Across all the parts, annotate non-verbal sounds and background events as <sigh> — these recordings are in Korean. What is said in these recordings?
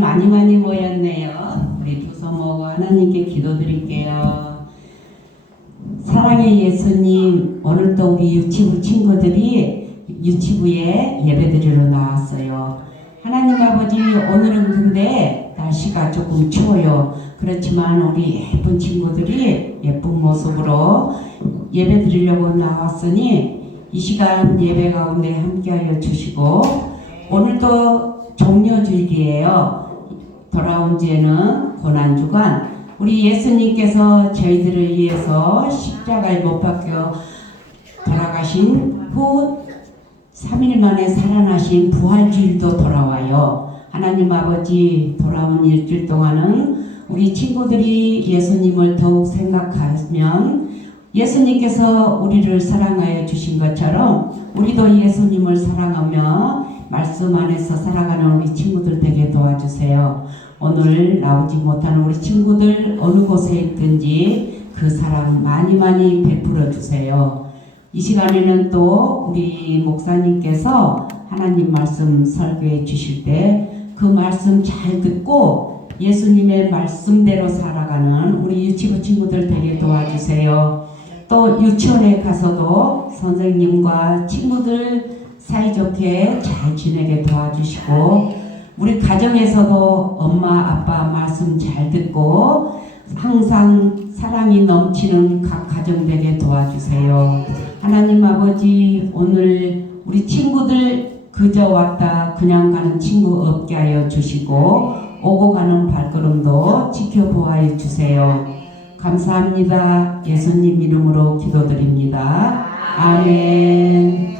많이 많이 모였네요. 우리 두손 모고 하나님께 기도드릴게요. 사랑의 예수님, 오늘도 우리 유치부 친구들이 유치부에 예배드리러 나왔어요. 하나님 아버지, 오늘은 근데 날씨가 조금 추워요. 그렇지만 우리 예쁜 친구들이 예쁜 모습으로 예배드리려고 나왔으니 이 시간 예배 가운데 함께하여 주시고 오늘도 종료주일이에요. 돌아온 지에는 고난주간 우리 예수님께서 저희들을 위해서 십자가에 못 박혀 돌아가신 후 3일 만에 살아나신 부활주일도 돌아와요. 하나님 아버지 돌아온 일주일 동안은 우리 친구들이 예수님을 더욱 생각하면 예수님께서 우리를 사랑하여 주신 것처럼 우리도 예수님을 사랑하며 말씀 안에서 살아가는 우리 친구들 되게 도와주세요. 오늘 나오지 못하는 우리 친구들 어느 곳에 있든지 그 사랑 많이 많이 베풀어 주세요. 이 시간에는 또 우리 목사님께서 하나님 말씀 설교해 주실 때 그 말씀 잘 듣고 예수님의 말씀대로 살아가는 우리 유치부 친구들 되게 도와주세요. 또 유치원에 가서도 선생님과 친구들 사이좋게 잘 지내게 도와주시고 우리 가정에서도 엄마 아빠 말씀 잘 듣고 항상 사랑이 넘치는 각 가정 되게 도와주세요. 하나님 아버지 오늘 우리 친구들 그저 왔다 그냥 가는 친구 없게 하여 주시고 오고 가는 발걸음도 지켜보아 주세요. 감사합니다. 예수님 이름으로 기도드립니다. 아멘.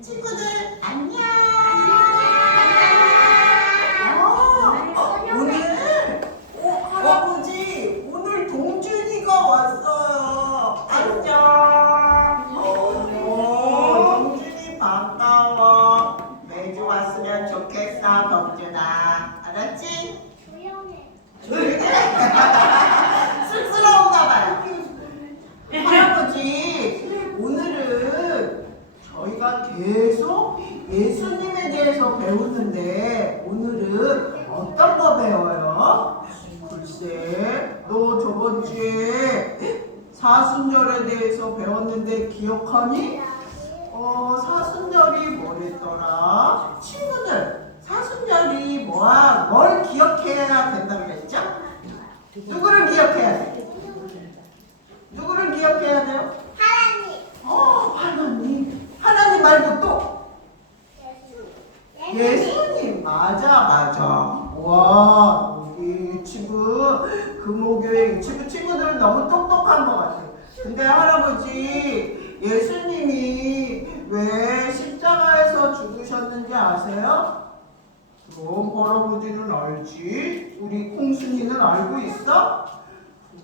친구들 안녕. 아, 오늘 어, 할아버지 오늘 동준이가 왔어요. 안녕. 어, 동준이 반가워. 매주 왔으면 좋겠어, 동준아. 알았지? 조용해. 쑥스러운가 봐요. 할아버지 오늘은 저희가 계속 예수님에 대해서 배우는데 오늘은 어떤 거 배워요? 글쎄, 너 저번 주에 사순절에 대해서 배웠는데 기억하니? 어, 사순절이 뭐랬더라? 친구들, 사순절이 뭐야? 뭘 기억해야 된다고 그랬죠? 누구를 기억해야 돼? 누구를 기억해야 돼요? 어, 하나님. 하나님 말고 또 예수님. 맞아, 맞아. 와, 우리 이 친구 금호교회 이 친구 친구들은 너무 똑똑한 것 같아요. 근데 할아버지 예수님이 왜 십자가에서 죽으셨는지 아세요? 그럼 할아버지는 알지? 우리 콩순이는 알고 있어?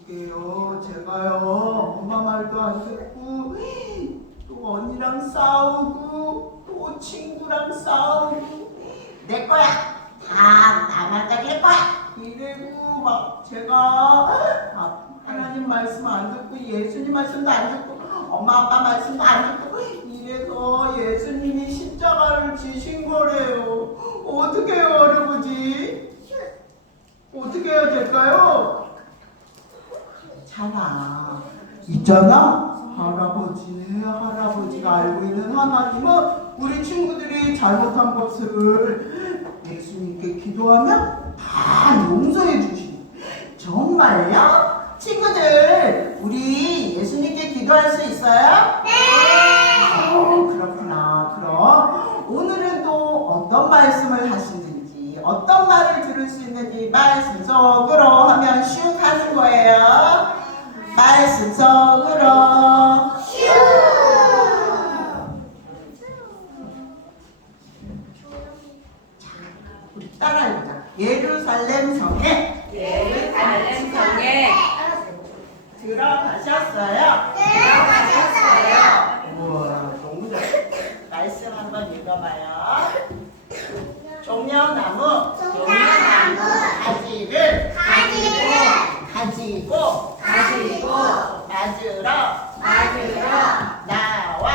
그게요, 제가요, 엄마 말도 안 듣고, 또 언니랑 싸우고, 또 싸우고, 내 거야! 다 나만 가질 거야! 이래고, 막, 제가, 아, 하나님 말씀 안 듣고, 예수님 말씀도 안 듣고, 엄마 아빠 말씀도 안 듣고, 이래서 예수님이 십자가를 지신 거래요. 어떻게 해요, 할아버지? 어떻게 해야 될까요? 괜찮아. 있잖아. 할아버지, 할아버지가 알고 있는 하나님은 우리 친구들이 잘못한 것을 예수님께 기도하면 다 용서해 주시는. 정말요? 친구들, 우리 예수님께 기도할 수 있어요? 네! 어, 그렇구나. 그럼 오늘은 또 어떤 말씀을 하시는지, 어떤 말을 들을 수 있는지 말씀 속으로 하면 슉 하는 거예요. 말씀 속으로 우리 따라해보자. 예루살렘 성에 예루살렘 성에 들어가셨어요. 네, 우와, 너무 잘. 말씀 한번 읽어봐요. 종려나무 종려나무 가지를 가지를 가지고 가지고 맞으러 맞으러 나와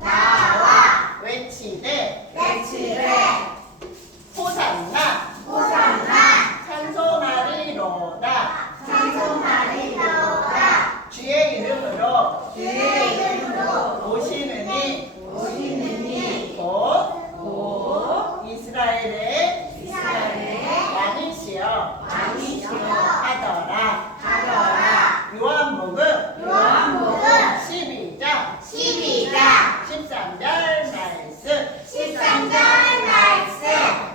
나와 외치되 외치되 호산나 호산나 찬송하리로다 찬송하리로다 주의 이름으로 주의 이름으로 오시는 이 오시는 이 곧 곧 이스라엘의 이스라엘의 왕이시여 왕이시여 하더라 하더라 요한복음 요한복음 12장 12장 13절 말씀 13절 말씀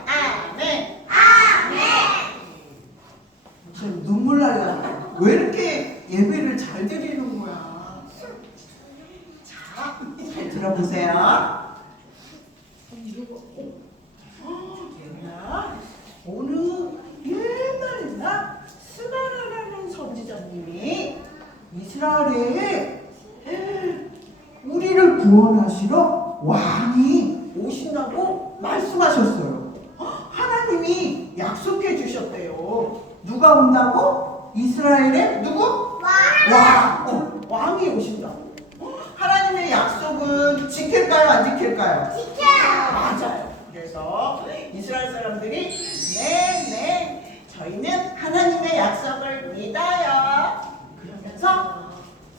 아멘 아멘 지금 눈물 날라 왜 이렇게 예배를 잘 드리는 거야 자, 잘 들어보세요 얘들아 어느 옛날이나 스가라라는 선지자님이 이스라엘에 우리를 구원하시러 왕이 오신다고 말씀하셨어요. 하나님이 약속해 주셨대요. 누가 온다고? 이스라엘에 누구? 왕! 어, 왕이 오신다고. 하나님의 약속은 지킬까요? 안 지킬까요? 지켜. 맞아요. 그래서 이스라엘 사람들이 네, 네, 저희는 하나님의 약속을 믿어요. 그러면서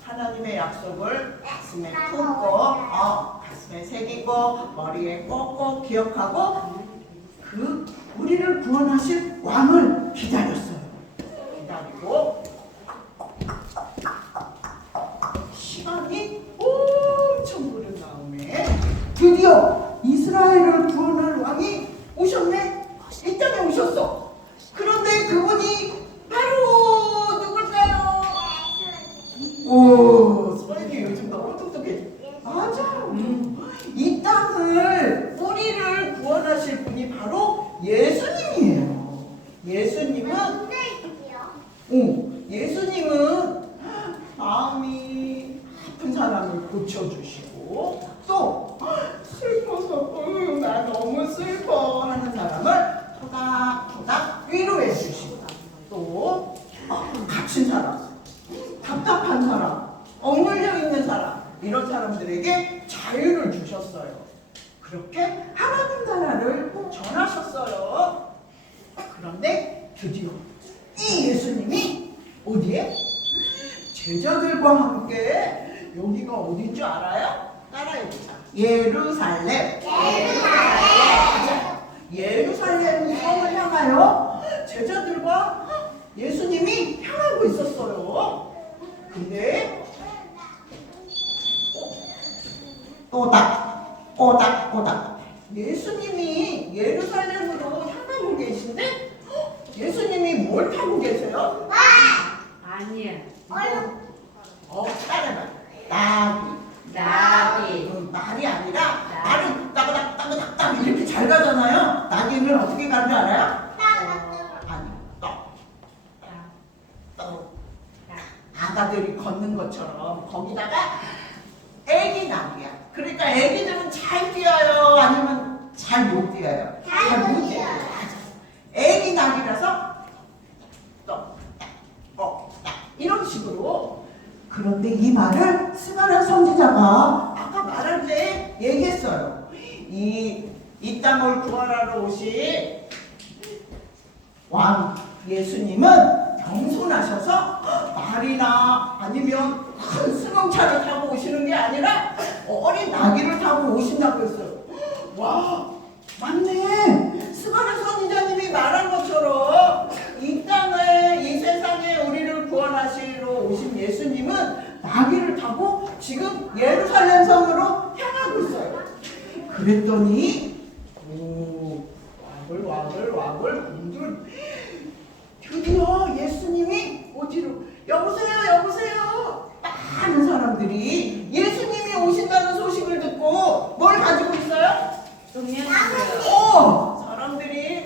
하나님의 약속을 가슴에 품고, 어, 가슴에 새기고, 머리에 꼭꼭 기억하고, 그 우리를 구원하실 왕을 기다렸어요. 기다리고 시간이 엄청 흐른 다음에 드디어 이스라엘을 구원할 왕이 오셨네. 이 땅에 오셨어. 그런데 그분이 바로 누굴까요? 오, 소연이 요즘 너무 똑똑해. 맞아. 음. 이 땅을 우리를 구원하실 분이 바로 예수님이에요. 예수님은 오, 예수님은 마음이 아픈 사람을 고쳐주시고 또 슬퍼서 으, 나 너무 슬퍼 하는 사람을 토닥토닥 위로해 주시고 또 어, 갇힌 사람, 답답한 사람, 억눌려 있는 사람 이런 사람들에게 자유를 주셨어요. 그렇게 하나님 나라를 전하셨어요. 그런데 드디어 이 예수님이 어디에? 제자들과 함께 여기가 어딘 줄 알아요? 따라해보자. 예루살렘. 맞아요. 예루살렘 성을 향하여 제자들과 예수님이 향하고 있었어요. 근데 꼬닥, 꼬닥, 꼬닥. 예수님이 예루살렘으로 향하고 계신데 예수님이 뭘 타고 계세요? 아니야. 어 따라봐. 나비. 나비. 음, 말이 아니라 말은 따그닥 따그닥 따 이렇게 잘 가잖아요. 나비는 어떻게 가는 줄 알아요? 아니. 아가들이 걷는 것처럼 거기다가 애기 나비야. 그러니까 애기들은 잘 뛰어요. 아니면 잘 못 뛰어요. 잘못 못 뛰어요. 나비라서 떡, 딱 이런 식으로. 그런데 이 말을 스가랴 선지자가 아까 말할 때 얘기했어요. 이, 이 땅을 구원하러 오신 왕 예수님은 겸손하셔서 말이나 아니면 큰 승용차를 타고 오시는 게 아니라 어린 나귀를 타고 오신다고 했어요. 와, 맞네. 스가랴 선지자님이 말한 것처럼 이 땅을 이 세상에 우리를 구원하시러 오신 예수님은 나귀를 타고 지금 예루살렘 성으로 향하고 있어요. 그랬더니 오, 와글 와글 와글 분들 드디어 예수님이 어디로 여보세요 여보세요 많은 사람들이 예수님이 오신다는 소식을 듣고 뭘 가지고 있어요? 어 사람들이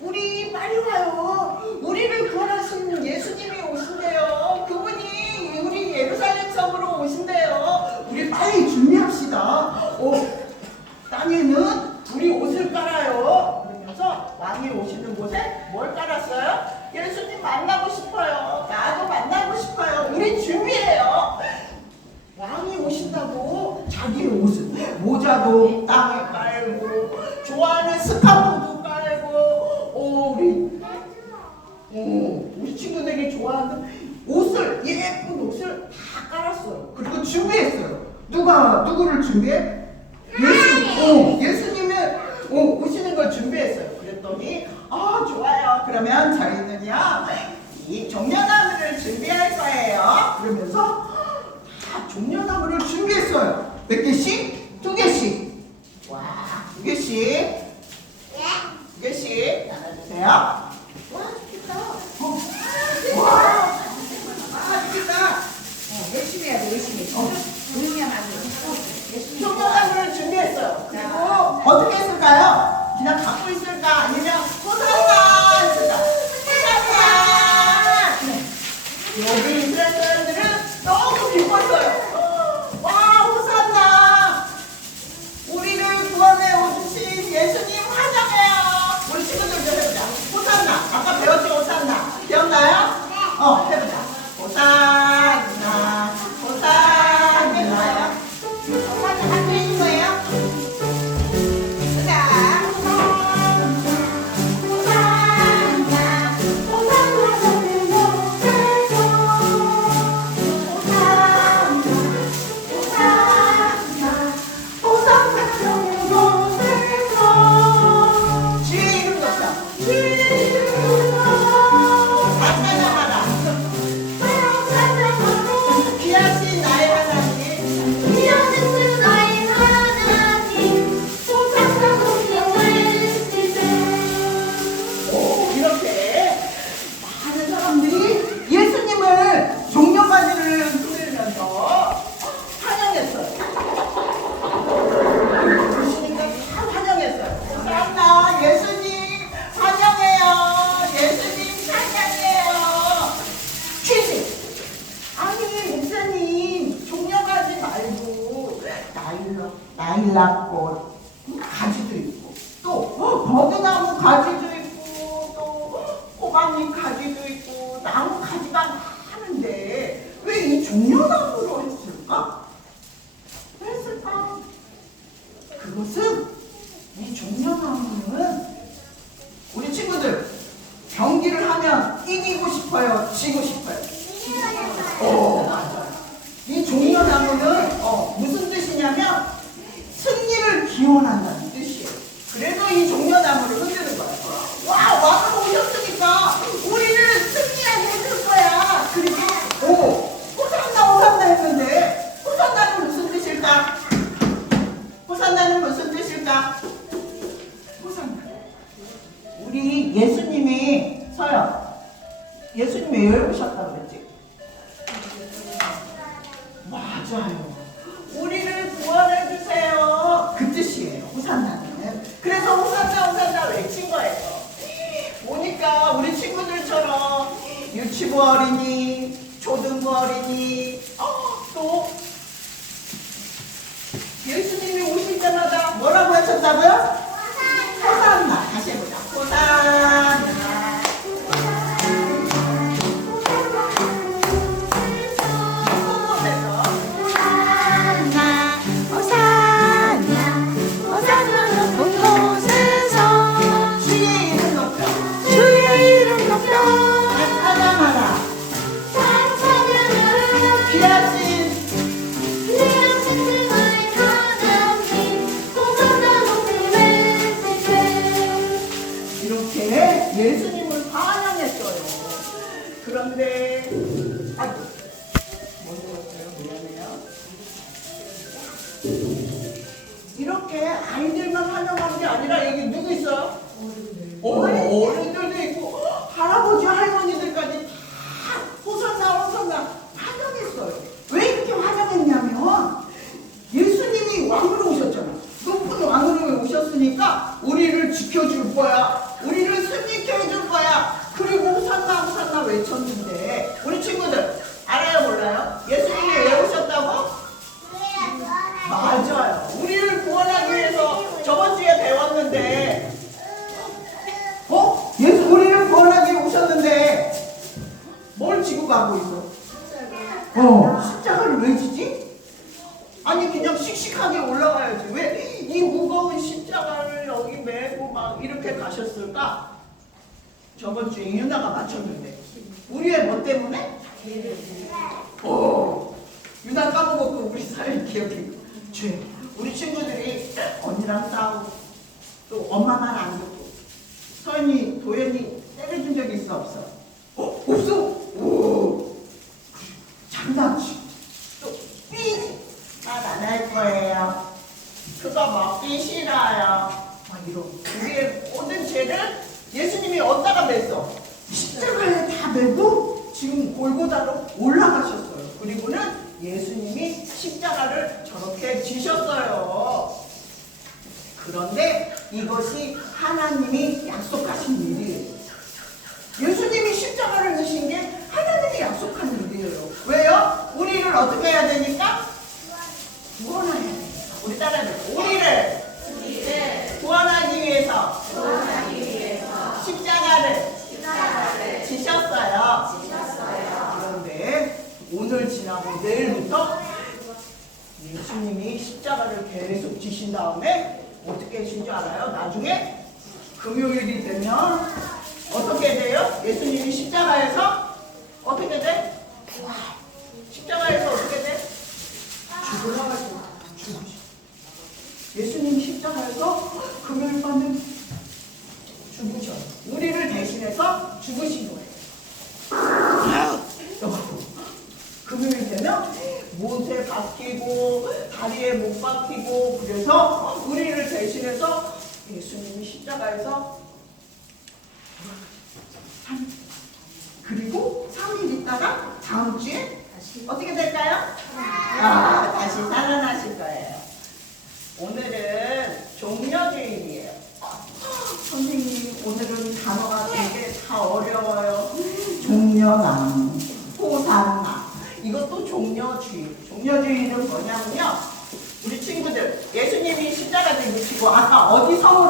우리 빨리 와요 우리를 구원하신 예수님이 오신 준비합시다 어 땅에는 우리 옷을 깔아요. 그러면서 왕이 오시는 곳에 뭘 깔았어요? 예수님 만나고 싶어요. 나도 만나고 싶어요. 우리 준비해요. 왕이 오신다고 자기 옷을 모자도 땅에 깔고 좋아하는 스카프도 깔고 어, 우리 어, 우리 친구들이 좋아하는 옷을 예쁜 옷을 다 깔았어요. 그리고 준비했어요. 누가 누구를 준비해? 예수, 어, 예수님의 어, 오시는 걸 준비했어요. 그랬더니 아 좋아요. 그러면 저희는요 이 종려나무를 준비할 거예요. 그러면서 다 종려나무를 준비했어요. 몇 개씩? 두 개씩. 와, 두 개씩. 두 개씩 나눠주세요. 이 종려나무는 우리 친구들 경기를 하면 이기고 싶어요, 지고 싶어요. 어, 맞아요. 이 종려나무는 어, 무슨 뜻이냐면 예수님이 있어요? 오, 어른들도 있고 할아버지 할머니들까지 다 호산나 호산나 환영했어요. 왜 이렇게 환영했냐면 예수님이 왕으로 오셨잖아. 높은 왕으로 오셨으니까 우리를 지켜줄 거야. 우리를 승리케 해줄 거야. 그리고 호산나 호산나 외쳤는데 우리 친구들 알아요 몰라요? 예수님이 왜 오셨다고? 맞아요. 우리를 구원하기 위해서 저번 주에 배웠는데 어? 예수 우리를 구원하기 위해 오셨는데 뭘 지고 가고 있어? 어, 십자가를 왜 지지? 아니 그냥 씩씩하게 올라가야지 왜 이 무거운 십자가를 여기 메고 막 이렇게 가셨을까? 저번 주에 유나가 맞췄는데 우리의 뭐 때문에? 어, 유나 까먹었고 우리 사이 기억이 죄 우리 친구들이 언니랑 싸우고 또 엄마만 안 듣고 서연이 도연이 때려준 적이 있어 없어? 어 없어? 오. 장난치. 또삐말안 할 거예요. 그거 먹기 싫어요. 막 이런 우리의 모든 죄를 예수님이 어디다가 맸어? 십자가에 다 매고 지금 골고다로 올라가셨어요. 그리고는 예수님이 십자가를 저렇게 지셨어요 그런데 이것이 하나님이 약속하신 일이에요. 예수님이 십자가를 지신 게 하나님이 약속한 일이에요. 왜요? 우리를 어떻게 해야 되니까? 구원해야 되니까. 우리 따라해요. 우리를 구원하기 위해서 십자가를 지셨어요. 그런데 오늘 지나고 내일부터 예수님이 십자가를 계속 지신 다음에 어떻게 하신 줄 알아요? 나중에 금요일이 되면 어떻게 돼요? 예수님이 십자가에서 어떻게 돼? 십자가에서 어떻게 돼? 죽으셔가지고 죽으셔. 예수님이 십자가에서 금요일 밤에 죽으셔. 우리를 대신해서 죽으신 거예요. 금요일 되면 못에 박히고 다리에 못 박히고 그래서 우리를 대신해서 예수님이 십자가에서. 그리고 3일 있다가 다음 주에 어떻게 될까요? 아, 다시 살아나실 거예요. 오늘은 종려주일이에요. 선생님, 오늘은 단어가 되게 다 어려워요. 종려나무, 호산나. 이것도 종려주일. 종려주일은 뭐냐면요. 우리 친구들 예수님이 십자가를 지시고 아까 어디 성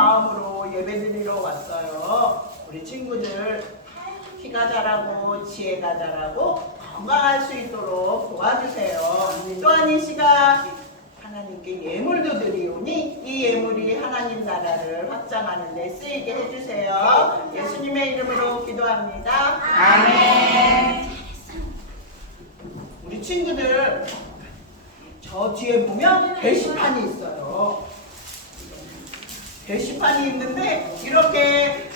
마음으로 예배드리러 왔어요. 우리 친구들 키가 자라고 지혜가 자라고 건강할 수 있도록 도와주세요. 또한 이 시간 하나님께 예물도 드리오니 이 예물이 하나님 나라를 확장하는 데 쓰이게 해주세요. 예수님의 이름으로 기도합니다. 아멘. 우리 친구들 저 뒤에 보면 게시판이 있어요. 게시판이 있는데 이렇게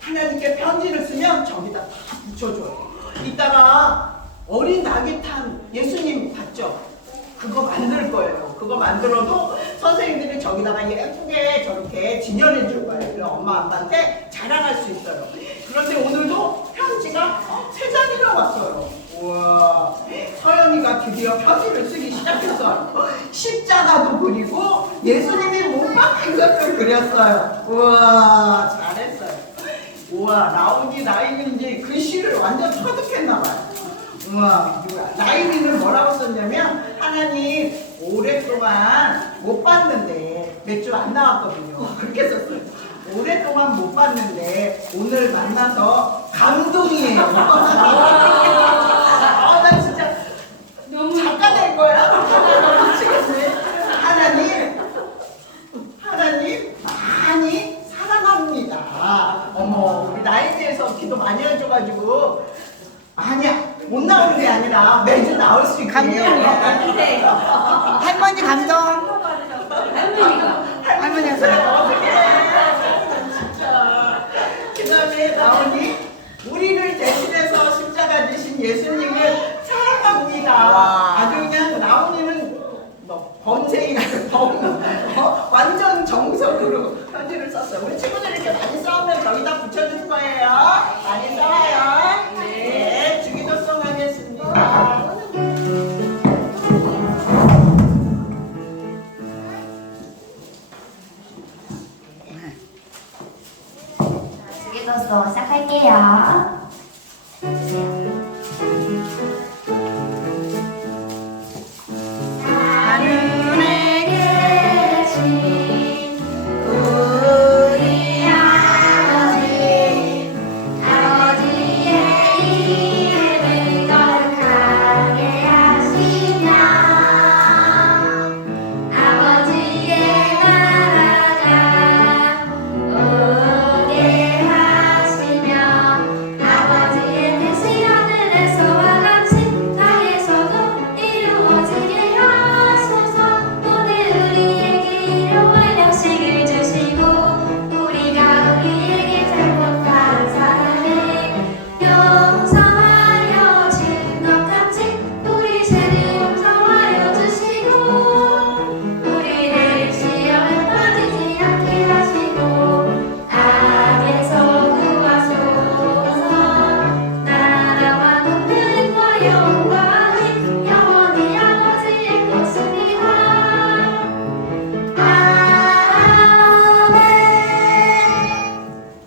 하나님께 편지를 쓰면 저기다 다 붙여줘요. 이따가 어린 낙이 탄 예수님 봤죠? 그거 만들 거예요. 그거 만들어도 선생님들이 저기다가 예쁘게 저렇게 진열해 줄 거예요. 그럼 엄마 아빠한테 자랑할 수 있어요. 그런데 오늘도 편지가 어, 세 장이나 왔어요. 우와. 서연이가 드디어 편지를 쓰기 시작했어요. 십자가도 그리고 예수님이 못 박힌 것을 그렸어요. 우와, 잘했어요. 우와, 라온이 나이는지 글씨를 완전 터득했나 봐요. 우와. 나이는 뭐라고 썼냐면 하나님 오랫동안 못 봤는데 몇주안 나왔거든요. <laughs> 그렇게 썼어요. 오랫동안 못 봤는데 오늘 만나서 감동이에요. <laughs> 아, 나 진짜 작가 된 거야. 미치겠네. 하나님, 하나님 많이 사랑합니다. 어머, 우리 많이 해줘가지고 아니야 못 나오는 게 아니라 매주 나올 수 있게. 감동이야. 할머니 감동. 할머니가 할머니가 어떻게